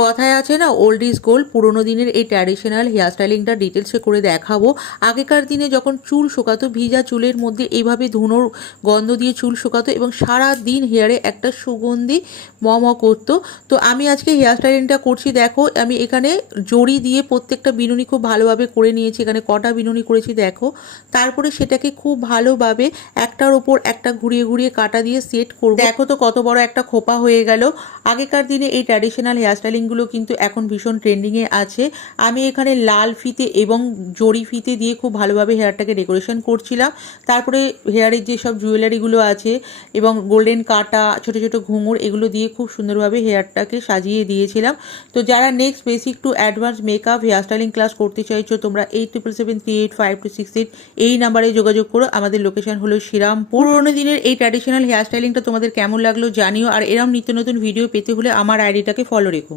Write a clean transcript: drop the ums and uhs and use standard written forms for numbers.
কথায় আছে না, ওল্ড ইজ গোল্ড। পুরোনো দিনের এই ট্র্যাডিশনাল হেয়ার স্টাইলিংটা ডিটেলসে করে দেখাবো। আগেকার দিনে যখন চুল শোকাতো, ভিজা চুলের মধ্যে এইভাবে ধুনোর গন্ধ দিয়ে চুল শোকাতো এবং সারা দিন হেয়ারে একটা সুগন্ধি করতো। তো আমি আজকে হেয়ার স্টাইলিংটা করছি। দেখো, আমি এখানে জড়ি দিয়ে প্রত্যেকটা বিনুনি খুব ভালোভাবে করে নিয়েছি। এখানে কটা বিনুনি করেছি দেখো। তারপরে সেটাকে খুব ভালোভাবে একটার ওপর একটা ঘুরিয়ে ঘুরিয়ে কাটা দিয়ে সেট করবো। দেখো তো কত বড় একটা খোপা হয়ে গেল। আগেকার দিনে এই ট্র্যাডিশনাল হেয়ার স্টাইলিংগুলো কিন্তু এখন ভীষণ ট্রেন্ডিংয়ে আছে। আমি এখানে লাল ফিতে এবং জড়ি ফিতে দিয়ে খুব ভালোভাবে হেয়ারটাকে ডেকোরেশন করছিলাম। তারপরে হেয়ারের যে সব জুয়েলারিগুলো আছে এবং গোল্ডেন কাটা, ছোট ছোট ঘুঙুর, এগুলো দিয়ে খুব সুন্দরভাবে হেয়ারটাকে সাজিয়ে দিয়েছিলাম। তো যারা next basic to advance makeup hair styling class করতে চাইছো, তোমরা 8777385268 এই নাম্বারে যোগাযোগ করো। আমাদের লোকেশন হলো শ্রীরামপুর। পুরোনো দিনের এই ট্র্যাডিশনাল হেয়ার স্টাইলিংটা তোমাদের কেমন লাগলো জানিও। আর এরকম নিত্য নতুন ভিডিও পেতে হলে আমার আইডিটাকে ফলো রেখো।